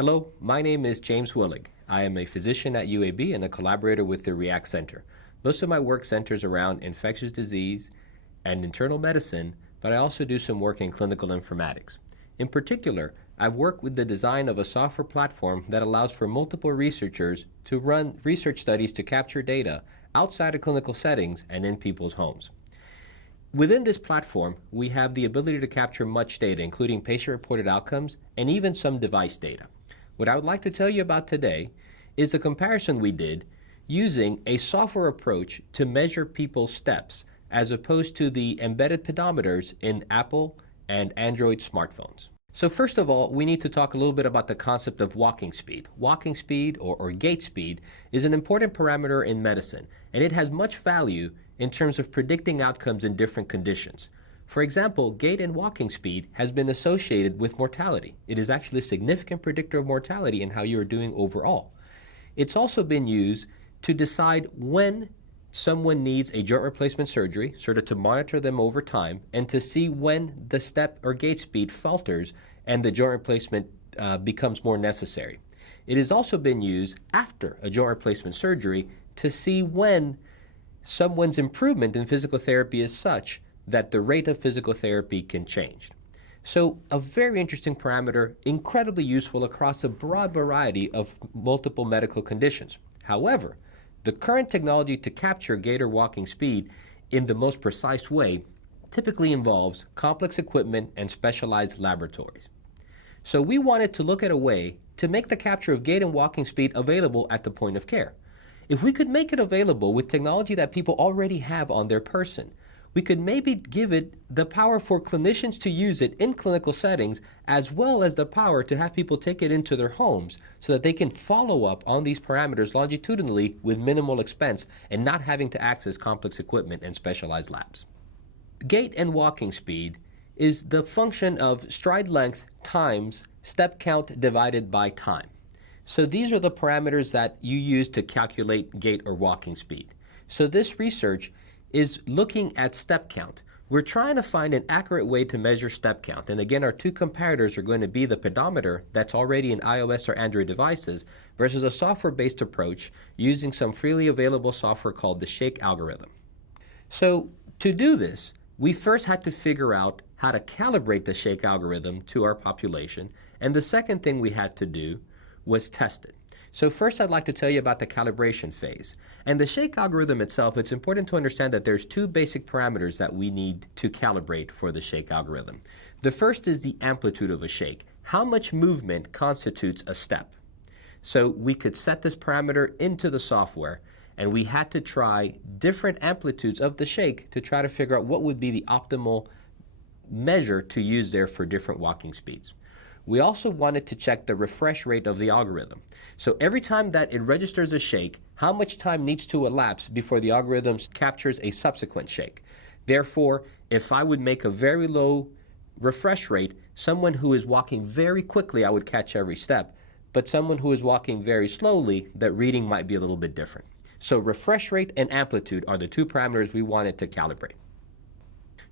Hello, my name is James Willig. I am a physician at UAB and a collaborator with the REACT Center. Most of my work centers around infectious disease and internal medicine, but I also do some work in clinical informatics. In particular, I've worked with the design of a software platform that allows for multiple researchers to run research studies to capture data outside of clinical settings and in people's homes. Within this platform, we have the ability to capture much data, including patient-reported outcomes and even some device data. What I would like to tell you about today is a comparison we did using a software approach to measure people's steps as opposed to the embedded pedometers in Apple and Android smartphones. So first of all, we need to talk a little bit about the concept of walking speed. Walking speed or gait speed is an important parameter in medicine, and it has much value in terms of predicting outcomes in different conditions. For example, gait and walking speed has been associated with mortality. It is actually a significant predictor of mortality and how you are doing overall. It's also been used to decide when someone needs a joint replacement surgery, sort of to monitor them over time, and to see when the step or gait speed falters and the joint replacement becomes more necessary. It has also been used after a joint replacement surgery to see when someone's improvement in physical therapy is such that the rate of physical therapy can change. So a very interesting parameter, incredibly useful across a broad variety of multiple medical conditions. However, the current technology to capture gait or walking speed in the most precise way typically involves complex equipment and specialized laboratories. So we wanted to look at a way to make the capture of gait and walking speed available at the point of care. If we could make it available with technology that people already have on their person, we could maybe give it the power for clinicians to use it in clinical settings, as well as the power to have people take it into their homes so that they can follow up on these parameters longitudinally with minimal expense and not having to access complex equipment and specialized labs. Gait and walking speed is the function of stride length times step count divided by time. So these are the parameters that you use to calculate gait or walking speed. So this research is looking at step count. We're trying to find an accurate way to measure step count. And again, our two comparators are going to be the pedometer that's already in iOS or Android devices versus a software-based approach using some freely available software called the Shake algorithm. So to do this, we first had to figure out how to calibrate the Shake algorithm to our population. And the second thing we had to do was test it. So first I'd like to tell you about the calibration phase. And the Shake algorithm itself, it's important to understand that there's two basic parameters that we need to calibrate for the Shake algorithm. The first is the amplitude of a shake. How much movement constitutes a step? So we could set this parameter into the software, and we had to try different amplitudes of the shake to try to figure out what would be the optimal measure to use there for different walking speeds. We also wanted to check the refresh rate of the algorithm. So every time that it registers a shake, how much time needs to elapse before the algorithm captures a subsequent shake? Therefore, if I would make a very low refresh rate, someone who is walking very quickly, I would catch every step. But someone who is walking very slowly, that reading might be a little bit different. So refresh rate and amplitude are the two parameters we wanted to calibrate.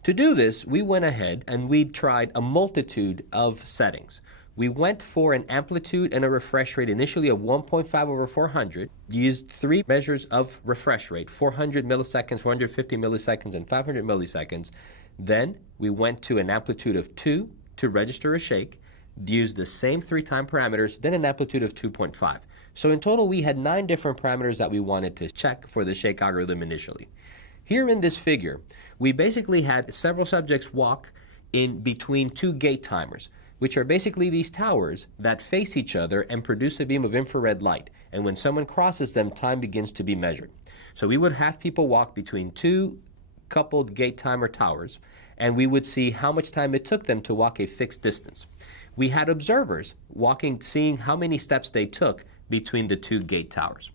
To do this, we went ahead and we tried a multitude of settings. We went for an amplitude and a refresh rate initially of 1.5 over 400, used three measures of refresh rate, 400 milliseconds, 450 milliseconds, and 500 milliseconds. Then we went to an amplitude of 2 to register a shake, used the same three time parameters, then an amplitude of 2.5. So in total, we had 9 different parameters that we wanted to check for the Shake algorithm initially. Here in this figure, we basically had several subjects walk in between two gait timers, which are basically these towers that face each other and produce a beam of infrared light. And when someone crosses them, time begins to be measured. So we would have people walk between two coupled gait timer towers, and we would see how much time it took them to walk a fixed distance. We had observers walking, seeing how many steps they took between the two gait towers.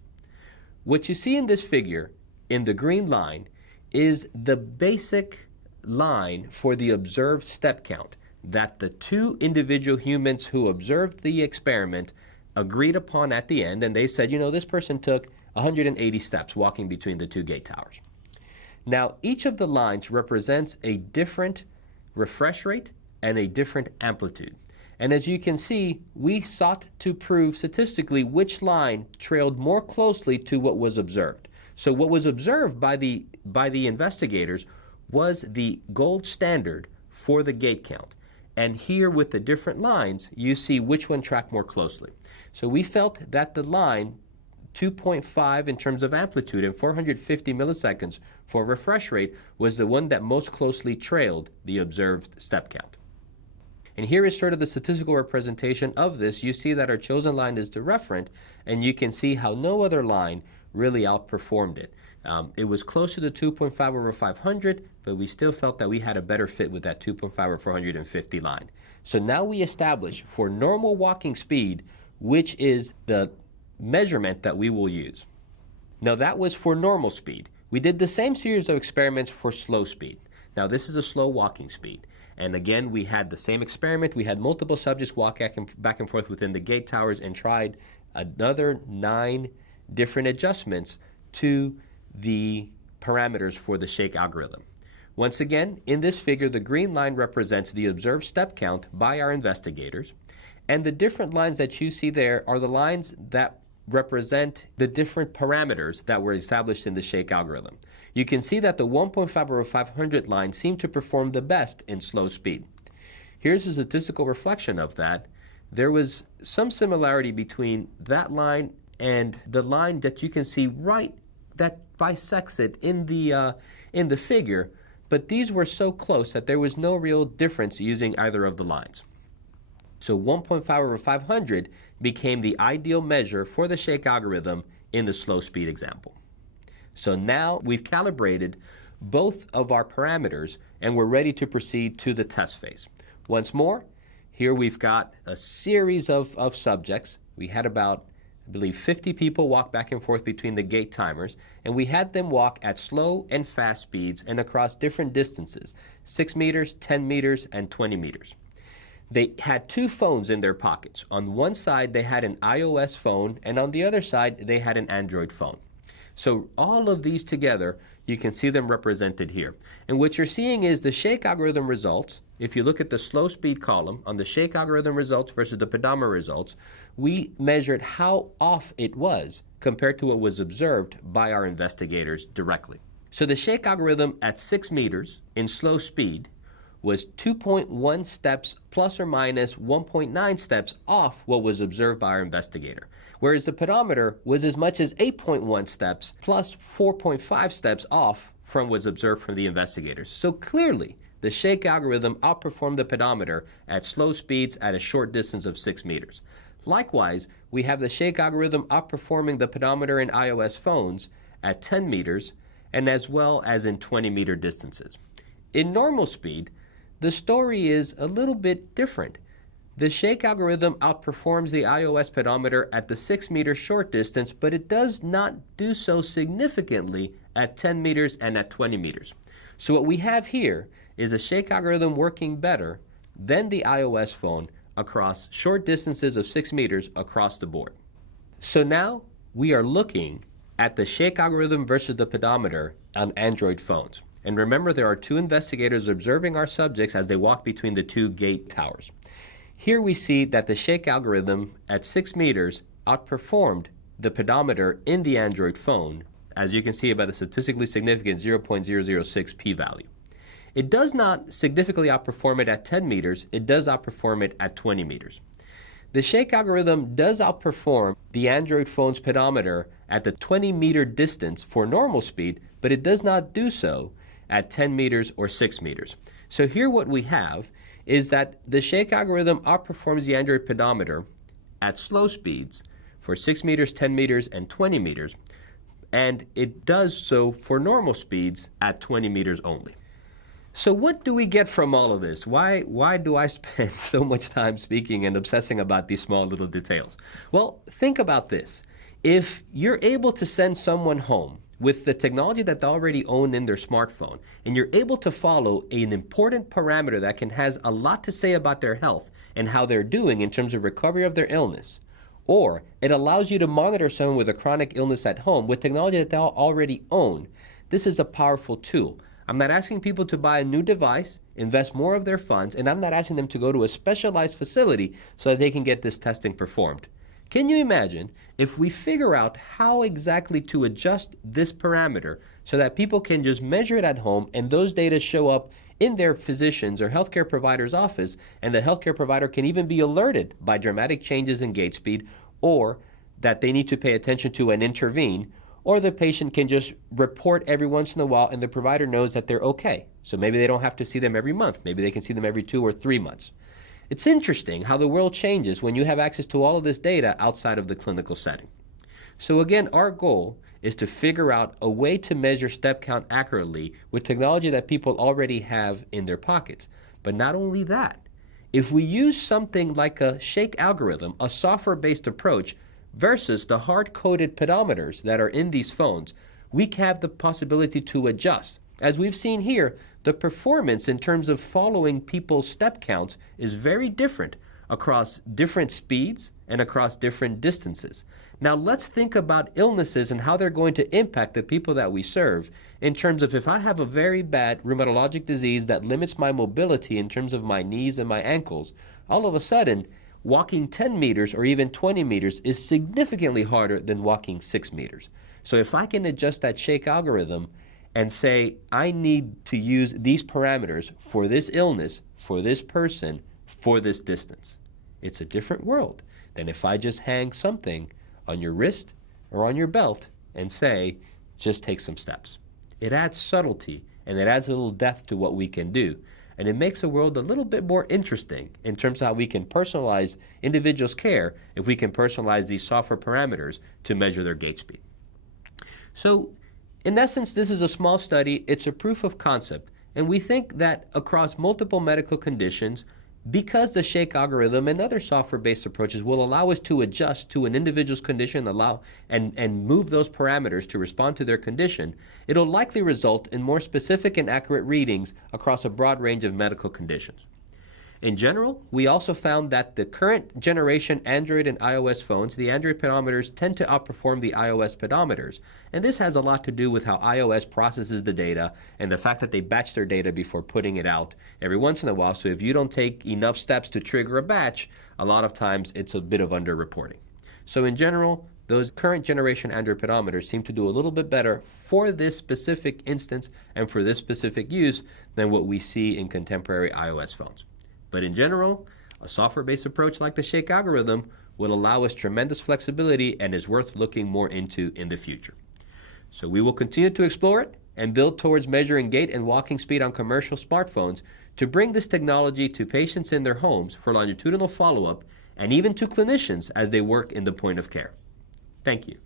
What you see in this figure, in the green line, is the basic line for the observed step count that the two individual humans who observed the experiment agreed upon at the end, and they said, you know, this person took 180 steps walking between the two gate towers. Now, each of the lines represents a different refresh rate and a different amplitude. And as you can see, we sought to prove statistically which line trailed more closely to what was observed. So what was observed by the investigators was the gold standard for the gait count. And here with the different lines, you see which one tracked more closely. So we felt that the line 2.5 in terms of amplitude and 450 milliseconds for refresh rate was the one that most closely trailed the observed step count. And here is sort of the statistical representation of this. You see that our chosen line is the referent, and you can see how no other line really outperformed it. It was close to the 2.5 over 500, but we still felt that we had a better fit with that 2.5 over 450 line. So now we establish for normal walking speed, which is the measurement that we will use. Now that was for normal speed. We did the same series of experiments for slow speed. Now this is a slow walking speed. And again, we had the same experiment. We had multiple subjects walk back and forth within the gate towers and tried another 9 different adjustments to the parameters for the shake algorithm. Once again, in this figure, the green line represents the observed step count by our investigators. And the different lines that you see there are the lines that represent the different parameters that were established in the shake algorithm. You can see that the 1.5 over 500 line seemed to perform the best in slow speed. Here's a statistical reflection of that. There was some similarity between that line and the line that you can see right that bisects it in the figure, but these were so close that there was no real difference using either of the lines. So 1.5 over 500 became the ideal measure for the shake algorithm in the slow speed example. So now we've calibrated both of our parameters and we're ready to proceed to the test phase. Once more, here we've got a series of subjects. We had about, I believe, 50 people walk back and forth between the gate timers, and we had them walk at slow and fast speeds and across different distances, 6 meters, 10 meters, and 20 meters. They had 2 phones in their pockets. On one side, they had an iOS phone, and on the other side, they had an Android phone. So all of these together, you can see them represented here. And what you're seeing is the shake algorithm results. If you look at the slow speed column, on the shake algorithm results versus the pedometer results, we measured how off it was compared to what was observed by our investigators directly. So the shake algorithm at 6 meters in slow speed was 2.1 steps plus or minus 1.9 steps off what was observed by our investigator, whereas the pedometer was as much as 8.1 steps plus 4.5 steps off from what's observed from the investigators. So clearly, the shake algorithm outperformed the pedometer at slow speeds at a short distance of 6 meters. Likewise, we have the shake algorithm outperforming the pedometer in iOS phones at 10 meters and as well as in 20-meter distances. In normal speed, the story is a little bit different. The shake algorithm outperforms the iOS pedometer at the 6-meter short distance, but it does not do so significantly at 10 meters and at 20 meters. So what we have here is a shake algorithm working better than the iOS phone across short distances of 6 meters across the board. So now we are looking at the shake algorithm versus the pedometer on Android phones. And remember, there are 2 investigators observing our subjects as they walk between the 2 gate towers. Here we see that the shake algorithm at 6 meters outperformed the pedometer in the Android phone, as you can see by the statistically significant 0.006 p-value. It does not significantly outperform it at 10 meters, it does outperform it at 20 meters. The shake algorithm does outperform the Android phone's pedometer at the 20-meter distance for normal speed, but it does not do so at 10 meters or 6 meters. So here what we have is that the shake algorithm outperforms the Android pedometer at slow speeds for 6 meters, 10 meters, and 20 meters, and it does so for normal speeds at 20 meters only. So what do we get from all of this? Why do I spend so much time speaking and obsessing about these small little details? Well, think about this. If you're able to send someone home with the technology that they already own in their smartphone, and you're able to follow an important parameter that has a lot to say about their health and how they're doing in terms of recovery of their illness, or it allows you to monitor someone with a chronic illness at home with technology that they already own, this is a powerful tool. I'm not asking people to buy a new device, invest more of their funds, and I'm not asking them to go to a specialized facility so that they can get this testing performed. Can you imagine if we figure out how exactly to adjust this parameter so that people can just measure it at home and those data show up in their physician's or healthcare provider's office, and the healthcare provider can even be alerted by dramatic changes in gait speed, or that they need to pay attention to and intervene, or the patient can just report every once in a while and the provider knows that they're okay. So maybe they don't have to see them every month. Maybe they can see them every 2 or 3 months. It's interesting how the world changes when you have access to all of this data outside of the clinical setting. So again, our goal is to figure out a way to measure step count accurately with technology that people already have in their pockets. But not only that, if we use something like a shake algorithm, a software-based approach, versus the hard-coded pedometers that are in these phones, we have the possibility to adjust. As we've seen here, the performance in terms of following people's step counts is very different across different speeds and across different distances. Now let's think about illnesses and how they're going to impact the people that we serve in terms of if I have a very bad rheumatologic disease that limits my mobility in terms of my knees and my ankles, all of a sudden walking 10 meters or even 20 meters is significantly harder than walking 6 meters. So if I can adjust that shake algorithm and say, I need to use these parameters for this illness, for this person, for this distance, it's a different world than if I just hang something on your wrist or on your belt and say, just take some steps. It adds subtlety and it adds a little depth to what we can do. And it makes the world a little bit more interesting in terms of how we can personalize individuals' care if we can personalize these software parameters to measure their gait speed. So, in essence, this is a small study. It's a proof of concept. And we think that across multiple medical conditions, because the shake algorithm and other software-based approaches will allow us to adjust to an individual's condition, and move those parameters to respond to their condition, it'll likely result in more specific and accurate readings across a broad range of medical conditions. In general, we also found that the current generation Android and iOS phones, the Android pedometers tend to outperform the iOS pedometers. And this has a lot to do with how iOS processes the data and the fact that they batch their data before putting it out every once in a while. So if you don't take enough steps to trigger a batch, a lot of times it's a bit of underreporting. So in general, those current generation Android pedometers seem to do a little bit better for this specific instance and for this specific use than what we see in contemporary iOS phones. But in general, a software-based approach like the shake algorithm will allow us tremendous flexibility and is worth looking more into in the future. So we will continue to explore it and build towards measuring gait and walking speed on commercial smartphones to bring this technology to patients in their homes for longitudinal follow-up and even to clinicians as they work in the point of care. Thank you.